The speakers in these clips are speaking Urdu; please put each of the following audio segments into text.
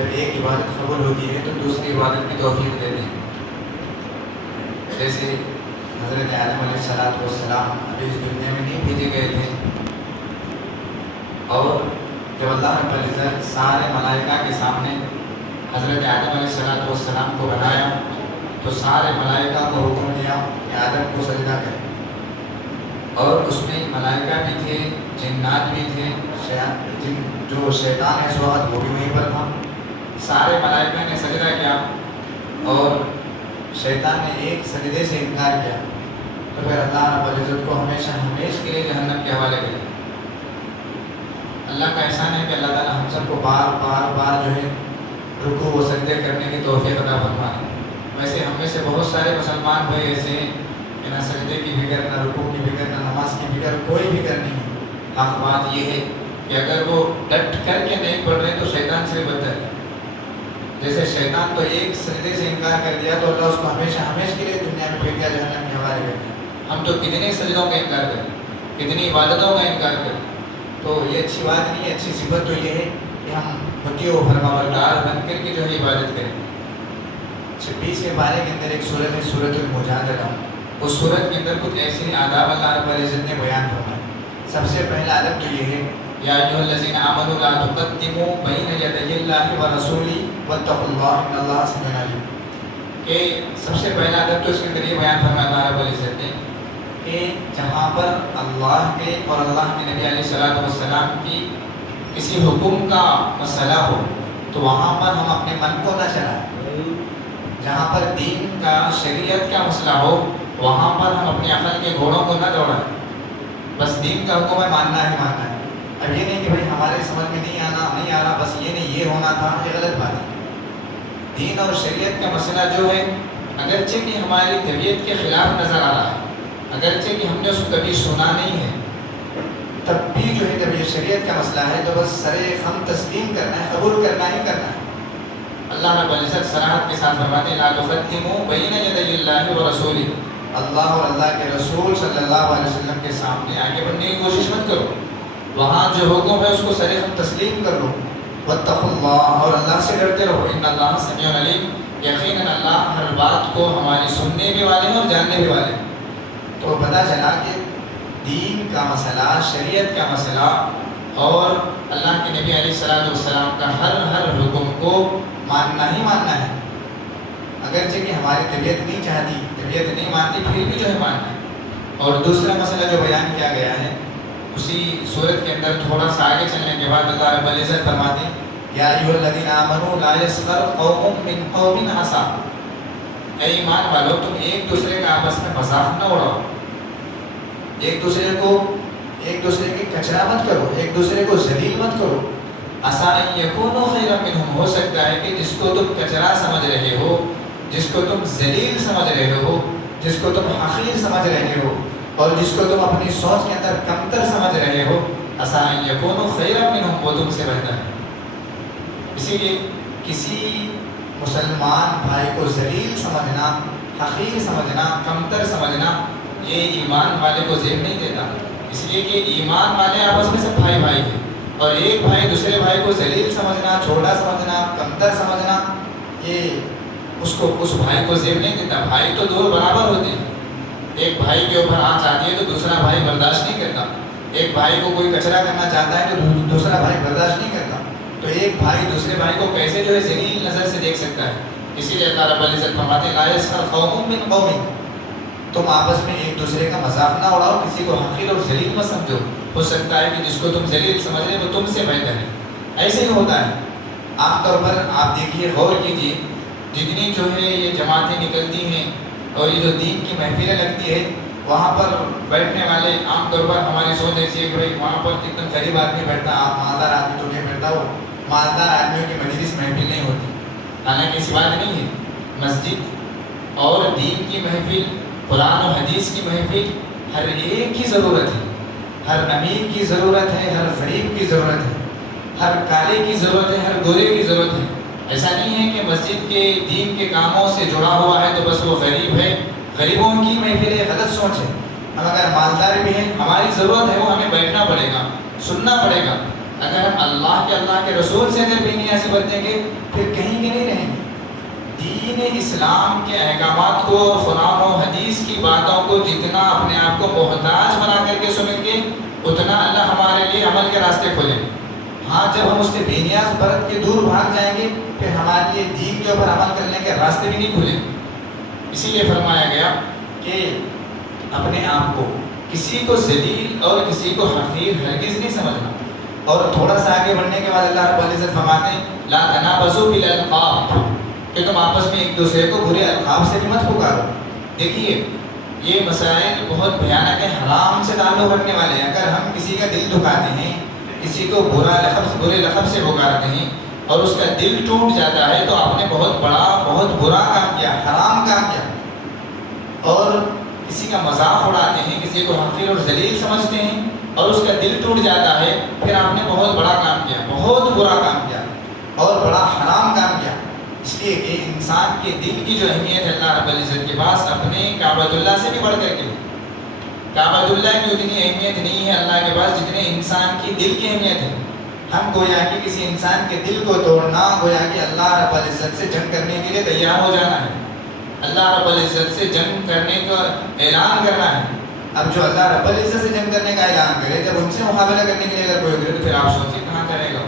جب ایک عبادت قبول ہوتی ہے تو دوسری عبادت کی توفیق دیتے ہیں. جیسے حضرت آدم علیہ السلام ابھی اس دنیا میں نہیں بھیجے گئے تھے، اور جب اللہ رب العزت سارے ملائکہ کے سامنے حضرت آدم علیہ السلام کو بنایا تو سارے ملائکہ کو حکم دیا کہ آدم کو سجدہ کریں، اور اس میں ملائکہ بھی تھے، جنات بھی تھے، جو شیطان ہے اس وقت وہ بھی وہیں پر تھا. سارے ملائکہ نے سجدہ کیا اور شیطان نے ایک سجدے سے انکار کیا، تو پھر اللہ رب العزت کو ہمیشہ کے لیے جہنم کے حوالے کر دیا. اللہ کا احسان ہے کہ اللہ تعالیٰ ہم سب کو بار جو ہے رکوع و سجدے کرنے کی توفیق عطا فرمائے. ویسے ہم میں سے بہت سارے مسلمان بھائی ایسے ہیں کہ نہ سجدے کی فکر، نہ رکوع کی فکر، نہ نماز کی فکر، کوئی فکر نہیں ہے. حق بات یہ ہے کہ اگر وہ ڈٹ کر کے نہیں پڑھ رہے تو شیطان سے بدتر ہے. جیسے شیطان تو ایک سجدے سے انکار کر دیا تو اللہ اس کو ہمیشہ کے لیے دنیا میں پھینک دیا، جہنم کے حوالے کر دیا. ہم تو کتنے سجدوں کا انکار کریں، کتنی عبادتوں کا انکار کریں. تو یہ اچھی بات نہیں ہے. اچھی صفت تو یہ ہے کہ ہم مطیع و فرمانبردار بن کر کے جو ہے عبادت کریں. 26ویں پارے کے اندر ایک سورت ہے سورۃ المجادلہ. اس سورت کے اندر کچھ ایسے آداب اللہ رب العزت نے بیان فرمائے. سب سے پہلا ادب تو یہ ہے یا ایھا الذین آمنوا لا تقدموا بین یدی اللہ ورسولہ واتقوا اللہ ان اللہ سمیع علیم. کہ سب سے پہلا ادب تو اس کے اندر یہ بیان فرمایا اللہ رب العزت نے کہ جہاں پر اللہ کے اور اللہ کے نبی علیہ السلام کی کسی حکم کا مسئلہ ہو تو وہاں پر ہم اپنے من کو نہ چلائیں. جہاں پر دین کا، شریعت کا مسئلہ ہو وہاں پر ہم اپنی عقل کے گھوڑوں کو نہ دوڑائیں. بس دین کا حکم ہے، ماننا ہے ماننا ہے. اب یہ نہیں کہ بھائی ہمارے سمجھ میں نہیں آ رہا، بس یہ نہیں یہ ہونا تھا، یہ غلط بات ہے. دین اور شریعت کا مسئلہ جو ہے اگرچہ کہ ہماری طبیعت کے خلاف نظر آ رہا ہے، اگرچہ کہ ہم نے اس کو کبھی سنا نہیں ہے، تب بھی جو ہے جب یہ شریعت کا مسئلہ ہے تو بس سرے خم تسلیم کرنا ہے، قبول کرنا ہی کرنا ہے. اللہ رب العزت صراحت کے ساتھ فرماتے ہیں لا تقدموا بین یدی اللہ ورسولہ. اللہ اور اللہ کے رسول صلی اللہ علیہ وسلم کے سامنے آگے بڑھنے کی کوشش مت کرو. وہاں جو حکم ہے اس کو سرے خم تسلیم کر لو. واتقوا اللہ، اور اللہ سے ڈرتے رہو. ان اللہ سمیع علیم، یقیناً اللہ ہر بات کو ہماری سننے بھی والے ہیں اور جاننے بھی والے ہیں. تو پتہ چلا کہ دین کا مسئلہ، شریعت کا مسئلہ اور اللہ کے نبی علیہ السلام کا ہر حکم کو ماننا ہی ماننا ہے. اگرچہ کہ ہماری طبیعت نہیں چاہتی، طبیعت نہیں مانتی، پھر بھی جو ہے ماننا ہے. اور دوسرا مسئلہ جو بیان کیا گیا ہے اسی صورت کے اندر تھوڑا سا آگے چلنے کے بعد اللہ رب العزت فرماتے ہیں یا ایھا الذین آمنوا لا یسخر قوم من قوم عسیٰ. اے ایمان والو، تم ایک دوسرے کا آپس میں مذاق نہ اڑاؤ، ایک دوسرے کی کچرا مت کرو، ایک دوسرے کو ذلیل مت کرو. عسیٰ ان یکونوا خیرا منہم، ہو سکتا ہے کہ جس کو تم کچرا سمجھ رہے ہو، جس کو تم ذلیل سمجھ رہے ہو، جس کو تم حقیر سمجھ رہے ہو اور جس کو تم اپنی سوچ کے اندر کمتر سمجھ رہے ہو، عسیٰ ان یکونوا خیرا منہم، وہ تم سے بہتر ہے. اسی لیے کسی مسلمان بھائی کو ذلیل سمجھنا، حقیر سمجھنا، کمتر سمجھنا یہ ایمان والے کو زیب نہیں دیتا. اس لیے کہ ایمان والے آپس میں سب بھائی بھائی ہیں، اور ایک بھائی دوسرے بھائی کو ذلیل سمجھنا، چھوٹا سمجھنا، کمتر سمجھنا یہ اس بھائی کو زیب نہیں دیتا. بھائی تو دو برابر ہوتے ہیں. ایک بھائی کے اوپر آنچ آتی ہے تو دوسرا بھائی برداشت نہیں کرتا. ایک بھائی کو کوئی کچرا کرنا چاہتا ہے تو دوسرا بھائی برداشت نہیں کرتا. تو ایک بھائی دوسرے بھائی کو کیسے جو ہے ذلیل نظر سے دیکھ سکتا ہے. اسی لیے اللہ رب العزت فرماتے ہیں لا یسخر قوم من قوم، تم آپس میں ایک دوسرے کا مذاق نہ اڑاؤ، کسی کو حقیر اور ذلیل مت سمجھو. ہو سکتا ہے کہ جس کو تم ذلیل سمجھ رہے وہ تم سے بہتر ہے. ایسے ہی ہوتا ہے. عام طور پر آپ دیکھیے، غور کیجیے، جتنی جو ہے یہ جماعتیں نکلتی ہیں اور یہ جو دین کی محفلیں لگتی ہے وہاں پر بیٹھنے والے عام طور پر ہماری سوچ ایسی ہے کہ بھائی وہاں پر جتنا غریب آدمی بیٹھتا، آپ مالدار آدمی تو نہیں بیٹھتا، وہ مالدار آدمیوں کی مجلس محفل نہیں ہوتی. حالانکہ ایسی بات نہیں ہے. مسجد اور دین کی محفل، قرآن و حدیث کی محفل ہر ایک کی ضرورت ہے. ہر امیر کی ضرورت ہے، ہر غریب کی ضرورت ہے، ہر کالے کی ضرورت ہے، ہر گورے کی ضرورت ہے. ایسا نہیں ہے کہ مسجد کے دین کے کاموں سے جڑا ہوا ہے تو بس وہ غریب ہے. غریبوں کی محفل ہے، غلط سوچ ہے. ہم اگر مالدار بھی ہیں، ہماری ضرورت ہے، وہ ہمیں بیٹھنا پڑے گا، سننا پڑے گا. اگر ہم اللہ کے رسول سے اگر بے نیازی برتیں گے پھر کہیں کے نہیں رہیں گے۔ دین اسلام کے احکامات کو، قرآن و حدیث کی باتوں کو جتنا اپنے آپ کو محتاج بنا کر کے سنیں گے اتنا اللہ ہمارے لیے عمل کے راستے کھولیں گے۔ ہاں جب ہم اس سے بے نیاز برت کے دور بھاگ جائیں گے پھر ہمارے لیے دین کے اوپر عمل کرنے کے راستے بھی نہیں کھلیں گے۔ اسی لیے فرمایا گیا کہ اپنے آپ کو کسی کو ذلیل اور کسی کو حقیر ہرگز نہیں سمجھنا۔ اور تھوڑا سا آگے بڑھنے کے بعد اللہ رب العزت فرماتے ہیں لا تنابزوا بالالقاب، کہ تم آپس میں ایک دوسرے کو برے القاب سے بھی مت پکارو۔ دیکھیے یہ مسائل بہت بھیانک ہیں، حرام سے تعلق رکھنے والے ہیں۔ اگر ہم کسی کا دل دکھاتے ہیں، کسی کو برے لقب سے پکارتے ہیں اور اس کا دل ٹوٹ جاتا ہے تو آپ نے بہت برا کام کیا، حرام کام کیا۔ اور کسی کا مذاق اڑاتے ہیں، کسی کو حقیر اور ذلیل سمجھتے ہیں اور اس کا دل ٹوٹ جاتا ہے، پھر آپ نے بہت بڑا کام کیا، بہت برا کام کیا اور بڑا حرام کام کیا۔ اس لیے کہ انسان کے دل کی جو اہمیت ہے اللہ رب العزت کے پاس اپنے کعبۃ اللہ سے بھی بڑھ کر کے، کعبۃ اللہ کی اتنی اہمیت نہیں ہے اللہ کے پاس جتنے انسان کی دل کی اہمیت ہے۔ ہم گویا کہ کسی انسان کے دل کو توڑنا گویا کہ اللہ رب العزت سے جنگ کرنے کے لیے تیار ہو جانا ہے، اللہ رب العزت سے جنگ کرنے کا اعلان کرنا ہے۔ اب جو اللہ رب العزت سے جنگ کرنے کا اعلان کرے، جب ان سے مقابلہ کرنے کے لیے اگر کوئی کرے تو پھر آپ سوچیں کہاں کرے گا۔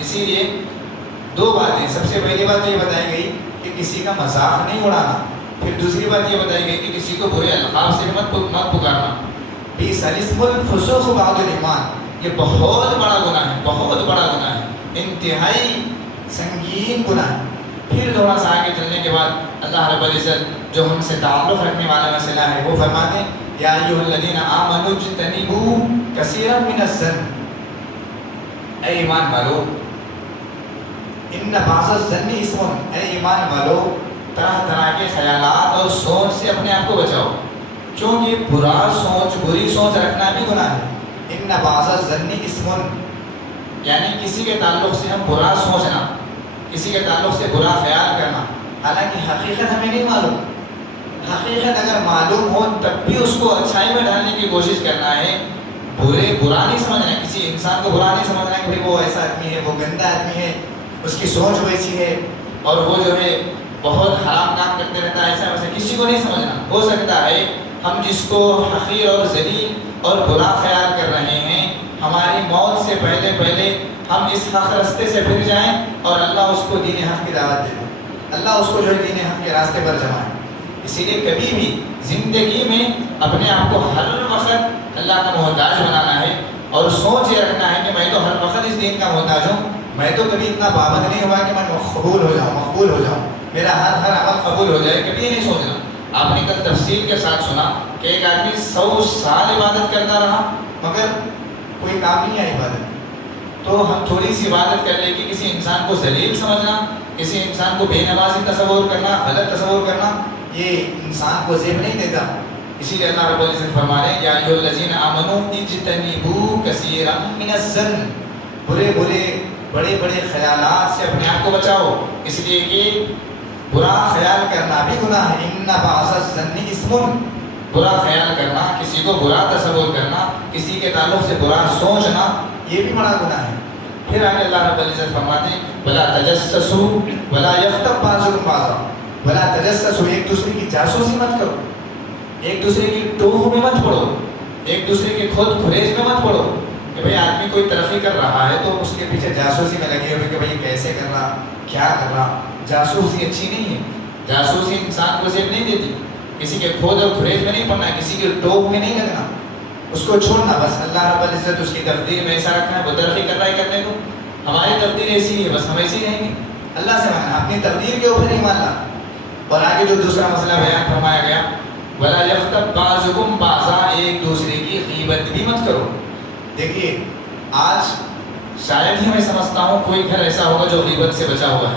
اسی لیے دو باتیں، سب سے پہلی بات یہ بتائی گئی کہ کسی کا مذاق نہیں اڑانا، پھر دوسری بات یہ بتائی گئی کہ کسی کو برے القاب سے مت پکارنا۔ بیس الاسم الفسوق بعد الایمان، یہ بہت بڑا گناہ ہے، بہت بڑا گناہ ہے، انتہائی سنگین گناہ ہے۔ پھر تھوڑا سا آگے چلنے کے بعد اللہ رب العزت جو ہم سے تعلق رکھنے والا مسئلہ ہے وہ فرماتے ہیں یا ایھا الذین آمنوا اجتنبوا کثیرا من الظن، اے ایمان والو ان بعض الظن اسم، اے ایمان والو طرح طرح کے خیالات اور سوچ سے اپنے آپ کو بچاؤ، کیونکہ بری سوچ رکھنا بھی گناہ ہے۔ ان بعض الظن اسم، یعنی کسی کے تعلق سے ہم برا سوچنا، کسی کے تعلق سے برا خیال کرنا، حالانکہ حقیقت ہمیں نہیں معلوم۔ حقیقت اگر معلوم ہو تب بھی اس کو اچھائی میں ڈالنے کی کوشش کرنا ہے، برا نہیں سمجھنا، کسی انسان کو برا نہیں سمجھنا کہ بھائی وہ ایسا آدمی ہے، وہ گندا آدمی ہے، اس کی سوچ ویسی ہے اور وہ جو ہے بہت حرام کام کرتے رہتا ہے، ایسا ویسا کسی کو نہیں سمجھنا۔ ہو سکتا ہے ہم جس کو حقیر اور ذلیل اور برا خیال کر رہے ہیں ہماری موت سے پہلے ہم اس حق راستے سے پھر جائیں اور اللہ اس کو دین حق کی دعوت دے دیں، اللہ اس کو جو ہے دین حق کے راستے پر جمائے۔ اسی لیے کبھی بھی زندگی میں اپنے آپ کو ہر وقت اللہ کا محتاج بنانا ہے اور سوچ یہ رکھنا ہے کہ میں تو ہر وقت اس دین کا محتاج ہوں، میں تو کبھی اتنا پابند نہیں ہوا کہ میں قبول ہو جاؤں، مقبول ہو جاؤں، میرا ہر عمل قبول ہو جائے، کبھی یہ نہیں سوچنا۔ آپ نے کل تفصیل کے ساتھ سنا کہ ایک آدمی 100 سال عبادت کرتا رہا مگر کوئی کام نہیں آئی عبادت۔ تو ہم تھوڑی سی عبادت کر لیں کہ کسی انسان کو ذلیل سمجھنا، کسی انسان کو بے نمازی تصور کرنا، غلط تصور کرنا، یہ انسان کو زیب نہیں دیتا۔ اسی لیے اللہ رب العزت فرما رہے ہیں یا ایھا الذین آمنوا اجتنبوا کثیرا من الظن، بڑے خیالات سے اپنے آپ کو بچاؤ، اس لیے کہ برا خیال کرنا بھی گناہ ہے۔ ان بعض الظن اسم، برا خیال کرنا، کسی کو برا تصور کرنا، کسی کے تعلق سے برا سوچنا، یہ بھی بڑا گناہ ہے۔ پھر آگے اللہ رب العزت فرماتے ہیں ولا تجسسوا ولا یغتب بعضکم بعضا، ولا تجسسوا، ایک دوسرے کی جاسوسی مت کرو، ایک دوسرے کی ٹوہ میں مت پڑو، ایک دوسرے کے خود کھریج میں مت پڑو کہ بھئی آدمی کوئی ترقی کر رہا ہے تو اس کے پیچھے جاسوسی میں لگے ہوئے کہ بھئی کیسے کر رہا، کیا کر رہا۔ جاسوسی اچھی نہیں ہے، جاسوسی انسان کو زیب نہیں دیتی، کسی کے کھود اور کھریج میں نہیں پڑنا، کسی کے ٹوہ میں نہیں لگنا، اس کو چھوڑنا۔ بس اللہ رب العزت اس کی تقدیر میں ایسا رکھنا ہے، وہ ترقی کر رہا ہے کرنے کو، ہماری تقدیر ایسی ہے، بس ہم ایسے ہی رہیں گے۔ اللہ سے ماننا، اپنی تقدیر کے اوپر نہیں ماننا۔ اور آگے جو دوسرا مسئلہ بیان فرمایا گیا ولا یغتب بعضکم بعضا، ایک دوسرے کی غیبت بھی مت کرو۔ دیکھیے آج شاید ہی میں سمجھتا ہوں کوئی گھر ایسا ہوگا جو غیبت سے بچا ہوا ہے۔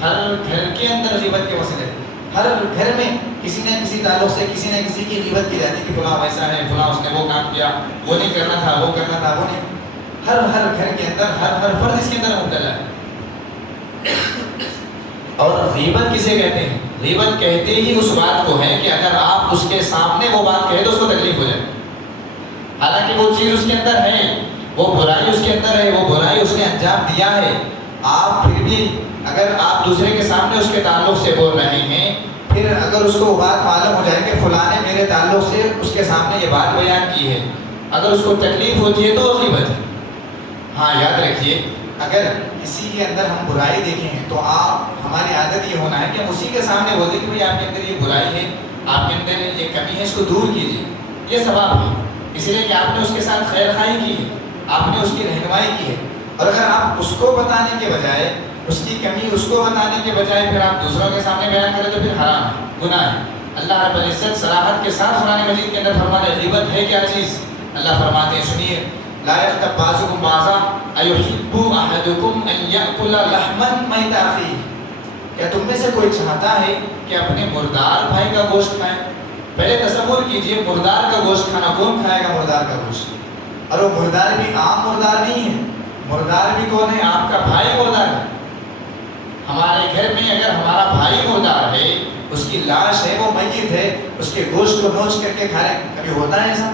ہر گھر کے اندر غیبت کے مسئلے، ہر گھر میں کسی نہ کسی تعلق سے کسی نہ کسی کی غیبت کی جاتی کہ فلاں ویسا ہے، فلاں اس نے وہ کام کیا، وہ نہیں کرنا تھا، وہ کرنا تھا، وہ نہیں۔ ہر گھر کے اندر ہر فرد اس کے اندر مبتلا ہے۔ اور غیبت کسے کہتے ہیں؟ غیبت کہتے ہی اس بات کو ہے کہ اگر آپ اس کے سامنے وہ بات کہیں تو اس کو تکلیف ہو جائے، حالانکہ وہ چیز اس کے اندر ہے، وہ برائی اس کے اندر ہے، وہ برائی اس نے انجام دیا ہے، آپ پھر بھی اگر آپ دوسرے کے سامنے اس کے تعلق سے بول رہے ہیں، پھر اگر اس کو بات معلوم ہو جائے کہ فلاں نے میرے تعلق سے اس کے سامنے یہ بات بیان کی ہے، اگر اس کو تکلیف ہوتی ہے تو وہ غیبت ہے۔ ہاں یاد رکھیے، اگر کسی کے اندر ہم برائی دیکھیں تو ہماری عادت یہ ہونا ہے کہ ہم اسی کے سامنے بول دیں کہ بھائی آپ کے اندر یہ برائی ہے، آپ کے اندر یہ کمی ہے، اس کو دور کیجیے، یہ ثواب ہے، اس لیے کہ آپ نے اس کے ساتھ خیر خواہی کی ہے، آپ نے اس کی رہنمائی کی ہے۔ اور اگر آپ اس کو بتانے کے بجائے، اس کی کمی اس کو بتانے کے بجائے پھر آپ دوسروں کے سامنے بیان کریں تو پھر حرام ہے، گناہ ہے۔ اللہ رب العزت صراحت کے ساتھ قرآن مجید کے اندر فرماتے ہیں غیبت ہے کیا چیز؟ اللہ فرماتے ہیں سنیے، لا یغتب بعضکم بعضا ایحب احدکم ان یأکل لحما میت اخیہ، کیا تم میں سے کوئی چاہتا ہے کہ اپنے مردار بھائی کا گوشت کھائے؟ پہلے تصور کیجئے، مردار کا گوشت کھانا کون کھائے گا؟ مردار کا گوشت، اور وہ مردار بھی عام مردار نہیں ہے، مردار بھی کون ہے؟ آپ کا بھائی مردار ہے۔ ہمارے گھر میں اگر ہمارا بھائی مردار ہے، اس کی لاش ہے، وہ میت ہے، اس کے گوشت کو نوچ کر کے کھائے، کبھی ہوتا ہے ایسا؟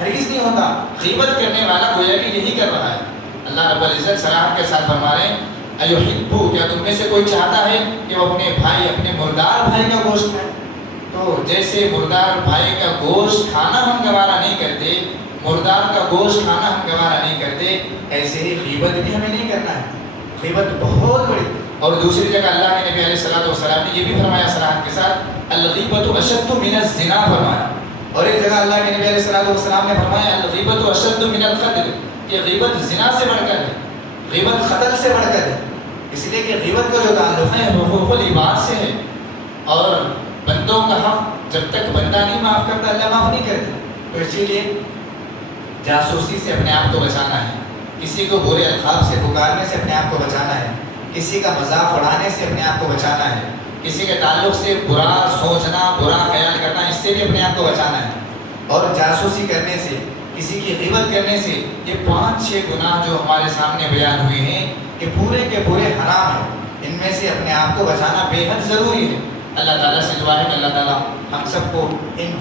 ہرگز نہیں ہوتا۔ غیبت کرنے والا گویا کہ یہی کر رہا ہے۔ اللہ رب العزت صراحت کے ساتھ فرما رہے ہیں ایحب، کیا تم میں سے کوئی چاہتا ہے کہ وہ اپنے بھائی، اپنے مردار بھائی کا گوشت کھائے؟ تو جیسے مردار بھائی کا گوشت کھانا ہم گوارا نہیں کرتے، مردار کا گوشت کھانا ہم گوارا نہیں کرتے، ایسے ہی غیبت بھی ہمیں نہیں کرنا ہے۔ غیبت بہت بڑی۔ اور دوسری جگہ اللہ کے نبی علیہ الصلوۃ والسلام نے یہ بھی فرمایا صراحت کے ساتھ، الغیبۃ اشد من الزنا فرمایا۔ اور ایک جگہ اللہ کے نبی علیہ الصلوۃ والسلام نے فرمایا الغیبۃ اشد من القتل، کہ غیبت زنا سے بڑھ کر ہے، غیبت قتل سے بڑھ کر ہے، اس لیے کہ غیبت کا جو تعلق ہے حقوق العباد سے ہے، اور بندوں کا حق جب تک بندہ نہیں معاف کرتا اللہ معاف نہیں کرتا۔ تو اسی لیے جاسوسی سے اپنے آپ کو بچانا ہے، کسی کو برے القاب سے پکارنے سے اپنے آپ کو بچانا ہے، کسی کا مذاق اڑانے سے اپنے آپ کو بچانا ہے، کسی کے تعلق سے برا سوچنا، برا خیال کرنا، اس سے بھی اپنے آپ کو بچانا ہے۔ اور جاسوسی کرنے سے، کسی کی غیبت کرنے سے، یہ 5-6 گناہ جو ہمارے سامنے بیان ہوئے ہیں کہ پورے کے پورے حرام ہیں، ان میں سے اپنے آپ کو بچانا بے حد ضروری ہے۔ اللہ تعالیٰ سے دعا ہے کہ اللہ تعالیٰ ہم سب کو ان